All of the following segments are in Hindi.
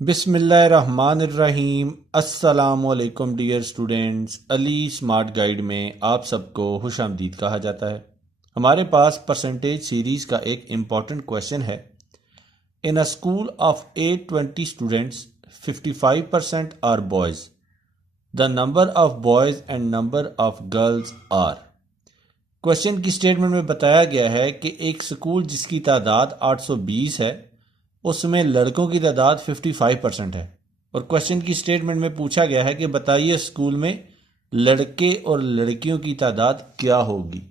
बिस्मिल्लाहिर्रहमानिर्रहीम। अस्सलामुअलैकुम dear students, Ali smart guide में आप सबको खुशामदीद कहा जाता है। हमारे पास परसेंटेज सीरीज़ का एक इम्पॉर्टेंट क्वेश्चन है। In a school of 820 students 55% are boys. The number of boys and number of girls are. Question की स्टेटमेंट में बताया गया है कि एक स्कूल जिसकी तादाद 820 है उसमें लड़कों की तादाद 55% है, और क्वेश्चन की स्टेटमेंट में पूछा गया है कि बताइए स्कूल में लड़के और लड़कियों की तादाद क्या होगी।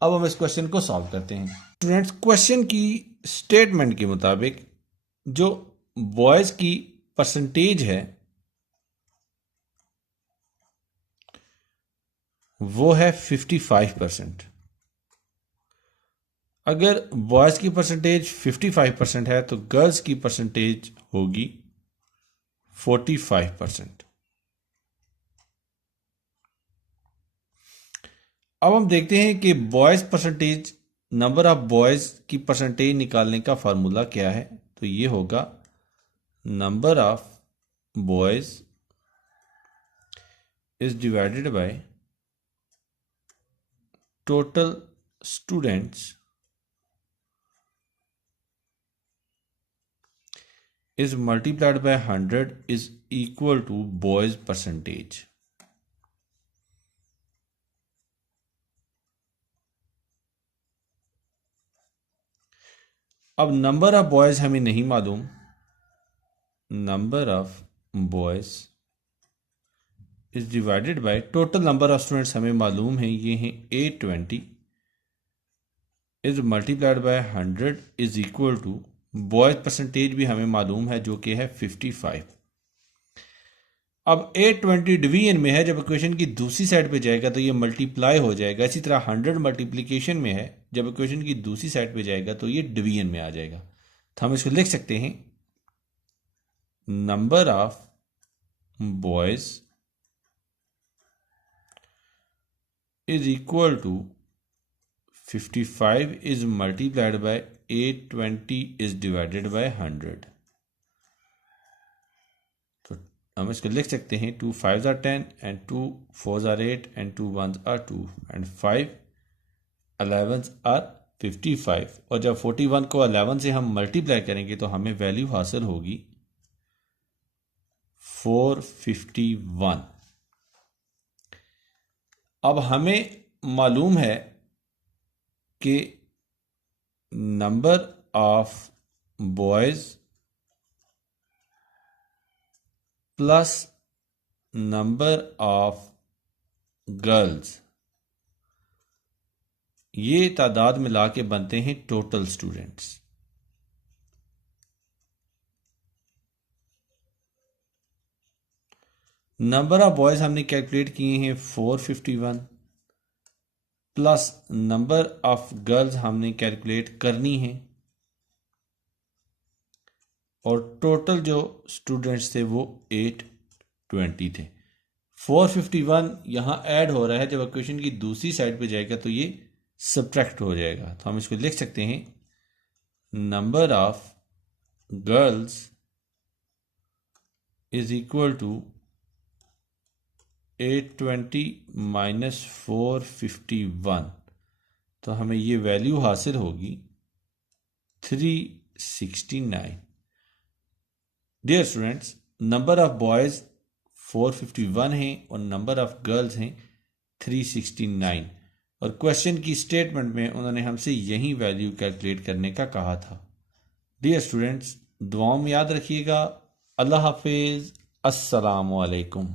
अब हम इस क्वेश्चन को सॉल्व करते हैं। स्टूडेंट्स, क्वेश्चन की स्टेटमेंट के मुताबिक जो बॉयज़ की परसेंटेज है वो है 55%। अगर बॉयज़ की परसेंटेज 55% है तो गर्ल्स की परसेंटेज होगी 45%। अब हम देखते हैं कि boys percentage, number of boys की परसेंटेज निकालने का फार्मूला क्या है। तो ये होगा number of boys is divided by total students is multiplied by 100 is equal to boys percentage। अब नंबर ऑफ बॉयज हमें नहीं मालूम। Number of boys is divided by total number of students हमें मालूम है, ये हैं 820 is multiplied by 100 is equal to boys percentage भी हमें मालूम है जो कि है 55। अब 820 डिवीजन में है, जब इक्वेशन की दूसरी साइड पे जाएगा तो ये मल्टीप्लाई हो जाएगा। इसी तरह 100 मल्टीप्लिकेशन में है, जब इक्वेशन की दूसरी साइड पे जाएगा तो ये डिवीजन में आ जाएगा। तो हम इसको लिख सकते हैं number of boys is equal to 55 is multiplied by 820 is divided by 100। तो हम इसको लिख सकते हैं 2 5s are 10 and 2 4s are 8 and 2 1s are 2 and 5 11s are 55। और जब 41 को 11 से हम मल्टीप्लाई करेंगे तो हमें वैल्यू हासिल होगी 451। अब हमें मालूम है कि number of boys plus number of girls, ये तादाद मिला के बनते हैं total students. Number of boys हमने कैलकुलेट किए हैं 451 प्लस नंबर ऑफ गर्ल्स हमने कैलकुलेट करनी है, और टोटल जो स्टूडेंट्स थे वो 820 थे। 451 यहाँ ऐड हो रहा है, जब इक्वेशन की दूसरी साइड पे जाएगा तो ये सब्ट्रैक्ट हो जाएगा। तो हम इसको लिख सकते हैं number of girls is equal to 820 minus 451। तो हमें ये वैल्यू हासिल होगी 369। Dear students, number of boys 451 हैं और नंबर ऑफ गर्ल्स हैं 369, और क्वेश्चन की स्टेटमेंट में उन्होंने हमसे यही वैल्यू कैलकुलेट करने का कहा था। डियर स्टूडेंट्स, दुआओं में याद रखिएगा। अल्लाह हाफिज़। अस्सलामु अलैकुम।